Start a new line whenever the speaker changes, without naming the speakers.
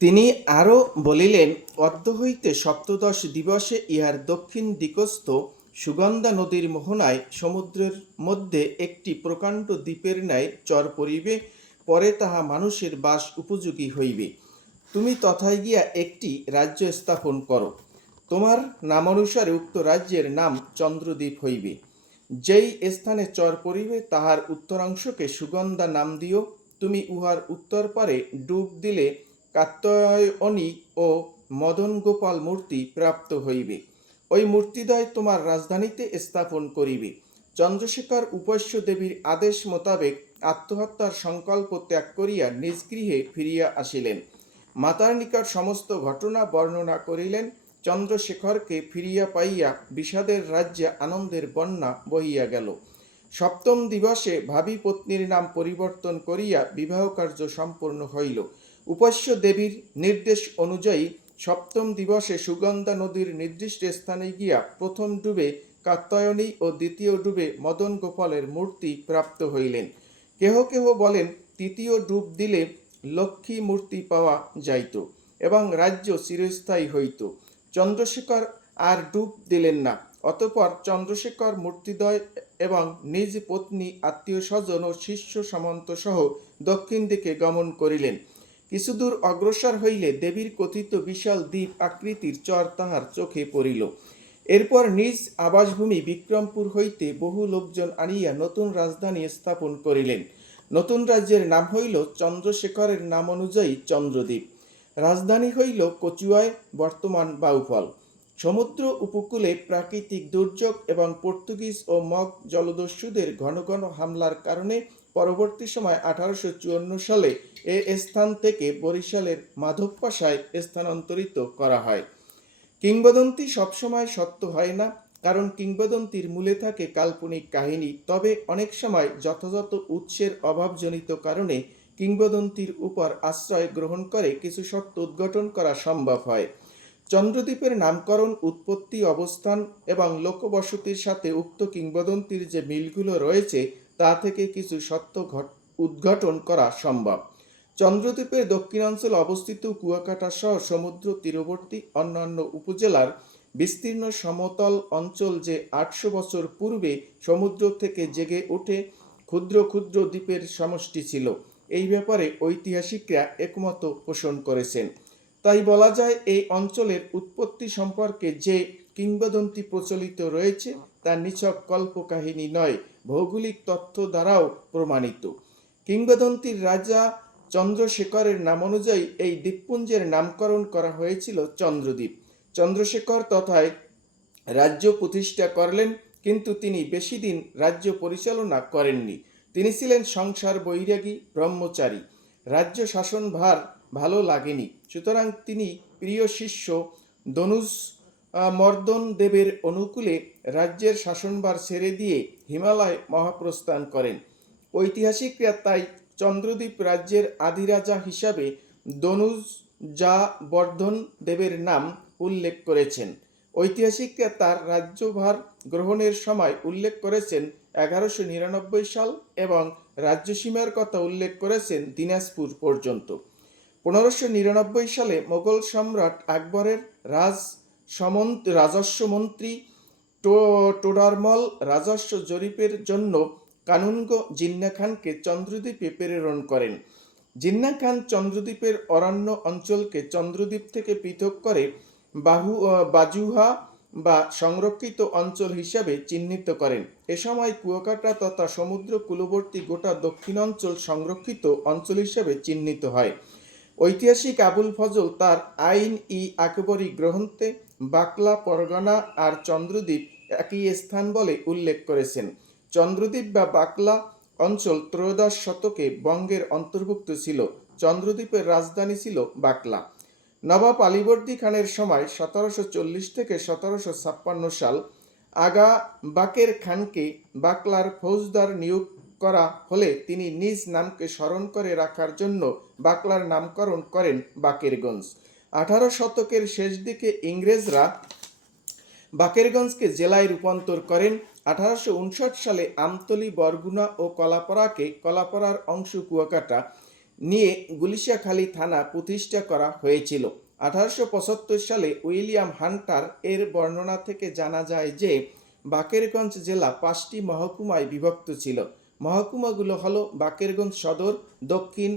তিনি আরও বলিলেন, অদ্য হইতে সপ্তদশ দিবসে ইহার দক্ষিণ দিকস্থ সুগন্ধা নদীর মোহনায় সমুদ্রের মধ্যে একটি প্রকাণ্ড দ্বীপের ন্যায় চর পড়িবে, পরে তাহা মানুষের বাস উপযোগী হইবে। তুমি তথায় গিয়া একটি রাজ্য স্থাপন করো। তোমার নামানুসারে উক্ত রাজ্যের নাম চন্দ্রদ্বীপ হইবে। যেই স্থানে চর পড়িবে, তাহার উত্তরাংশকে সুগন্ধা নাম দিও। তুমি উহার উত্তর পারে ডুব দিলে কাত্যায়নী ও মদন গোপাল মূর্তি প্রাপ্ত হইবে। ওই মূর্তিদ্বয় তোমার রাজধানীতে স্থাপন করিবে। চন্দ্রশেখর উপাস্য দেবীর আদেশ মোতাবেক আত্মহত্যার সংকল্প ত্যাগ করিয়া নিজ গৃহে ফিরিয়া আসিলেন। মাতার নিকট সমস্ত ঘটনা বর্ণনা করিলেন। চন্দ্রশেখরকে ফিরিয়া পাইয়া বিষাদের রাজ্যে আনন্দের বন্যা বহিয়া গেল। সপ্তম দিবসে ভাবী পত্নীর নাম পরিবর্তন করিয়া বিবাহ কার্য সম্পূর্ণ হইল। উপাস্য দেবীর নির্দেশ অনুযায়ী সপ্তম দিবসে সুগন্ধা নদীর নির্দিষ্ট স্থানে গিয়া প্রথম ডুবে কাত্যায়নী ও দ্বিতীয় ডুবে মদন গোপালের মূর্তি প্রাপ্ত হইলেন। কেহ কেহ বলেন, তৃতীয় ডুব দিলে লক্ষ্মী মূর্তি পাওয়া যাইত এবং রাজ্য চিরস্থায়ী হইত। চন্দ্রশেখর আর ডুব দিলেন না। অতপর চন্দ্রশেখর মূর্তিদ্বয় এবং নিজ পত্নী আত্মীয় স্বজন ও শিষ্য সামন্ত সহ দক্ষিণ দিকে গমন করিলেন। কিছুদূর অগ্রসর হইলে দেবীর কথিত বিশাল দ্বীপ আকৃতির চর তাহার চোখে পড়িল। এরপর নিজ আবাসভূমি বিক্রমপুর হইতে বহু লোকজন আনিয়া নতুন রাজধানী স্থাপন করিলেন। নতুন রাজ্যের নাম হইল চন্দ্রশেখরের নাম অনুযায়ী চন্দ্রদ্বীপ। রাজধানী হইল কচুয়ায়, বর্তমান বাউফল। সমুদ্র উপকূলে প্রাকৃতিক দুর্যোগ এবং পর্তুগিজ ও মগ জলদস্যুদের ঘন ঘন হামলার কারণে পরবর্তী সময় আঠারোশো চুয়ান্ন সালে এ স্থান থেকে বরিশালের মাধবপাশায় স্থানান্তরিত করা হয়। কিংবদন্তি সবসময় সত্য হয় না, কারণ কিংবদন্তির মূলে থাকে কাল্পনিক কাহিনী। তবে অনেক সময় যথাযথ উৎসের অভাবজনিত কারণে কিংবদন্তির উপর আশ্রয় গ্রহণ করে কিছু সত্য উদ্ঘাটন করা সম্ভব হয়। চন্দ্রদ্বীপের নামকরণ, উৎপত্তি, অবস্থান এবং লোকবসতির সাথে উক্ত কিংবদন্তির যে মিলগুলো রয়েছে তা থেকে কিছু সত্য ঘট উদ্ঘাটন করা সম্ভব। চন্দ্রদ্বীপের দক্ষিণাঞ্চলে অবস্থিত কুয়াকাটা সহ সমুদ্র তীরবর্তী অন্যান্য উপজেলার বিস্তীর্ণ সমতল অঞ্চল যে আটশো বছর পূর্বে সমুদ্র থেকে জেগে ওঠে, ক্ষুদ্র ক্ষুদ্র দ্বীপের সমষ্টি ছিল। এই ব্যাপারে ঐতিহাসিকরা একমত পোষণ করেছেন। তাই বলা যায় এই অঞ্চলের উৎপত্তি সম্পর্কে যে কিংবদন্তি প্রচলিত রয়েছে, তা নিছক কল্পকাহিনী নয়, ভৌগোলিক তথ্য দ্বারাও প্রমাণিত। কিংবদন্তির রাজা চন্দ্রশেখরের নাম অনুযায়ী এই দ্বীপপুঞ্জের নামকরণ করা হয়েছিল চন্দ্রদ্বীপ। চন্দ্রশেখর তথায় রাজ্য প্রতিষ্ঠা করলেন, কিন্তু তিনি বেশি দিন রাজ্য পরিচালনা করেননি। তিনি ছিলেন সংসার বৈরাগী, ব্রহ্মচারী। রাজ্য শাসনভার ভালো লাগেনি। সুতরাং তিনি প্রিয় শিষ্য দনুজ মর্দন দেবের অনুকূলে রাজ্যের শাসনভার ছেড়ে দিয়ে হিমালয় মহাপ্রস্থান করেন। ঐতিহাসিকরা তাই চন্দ্রদ্বীপ রাজ্যের আদিরাজা হিসাবে দনুজ যা বর্ধন দেবের নাম উল্লেখ করেছেন। ঐতিহাসিকরা তার রাজ্যভার গ্রহণের সময় উল্লেখ করেছেন এগারোশো নিরানব্বই সাল এবং রাজ্যসীমার কথা উল্লেখ করেছেন দিনাজপুর পর্যন্ত। পনেরোশো নিরানব্বই সালে মোগল সম্রাট আকবরের রাজ রাজস্ব মন্ত্রী টো, টোডারমল, রাজস্ব জরিপের জন্য কানুনগ জিন্না খানকে চন্দ্রদ্বীপে প্রেরণ করেন। জিন্না খান চন্দ্রদ্বীপের অরণ্য অঞ্চলকে চন্দ্রদ্বীপ থেকে পৃথক করে বাহু বাজুহা বা সংরক্ষিত অঞ্চল হিসাবে চিহ্নিত করেন। এ সময় কুয়াকাটা তথা সমুদ্র কূলবর্তী গোটা দক্ষিণাঞ্চল সংরক্ষিত অঞ্চল হিসাবে চিহ্নিত হয়। ঐতিহাসিক আবুল ফজল তার আইন ই আকবরী গ্রন্থে বাকলা, পরগনা আর চন্দ্রদ্বীপ একই স্থান বলে উল্লেখ করেছেন। চন্দ্রদ্বীপ বা বাকলা অঞ্চল ত্রয়োদশ শতকে বঙ্গের অন্তর্ভুক্ত ছিল। চন্দ্রদ্বীপের রাজধানী ছিল বাকলা। নবাব আলীবর্দী খানের সময় সতেরোশো চল্লিশ থেকে সতেরোশো ছাপ্পান্ন সাল আগা বাকের খানকে বাকলার ফৌজদার নিয়োগ করা হলে তিনি নিজ নামকে স্মরণ করে রাখার জন্য বাকলার নামকরণ করেন বাকেরগঞ্জ। আঠারো শতকের শেষ দিকে ইংরেজরা বাকেরগঞ্জকে জেলায় রূপান্তর করেন। আঠারোশো উনষাট সালে আমতলী, বরগুনা ও কলাপাড়াকে কলাপাড়ার অংশ কুয়াকাটা নিয়ে গুলিশাখালী থানা প্রতিষ্ঠা করা হয়েছিল। আঠারোশো পঁচাত্তর সালে উইলিয়াম হান্টার এর বর্ণনা থেকে জানা যায় যে, বাকেরগঞ্জ জেলা পাঁচটি মহকুমায় বিভক্ত ছিল। মহকুমাগুলো হলো বাকেরগঞ্জ সদর দক্ষিণ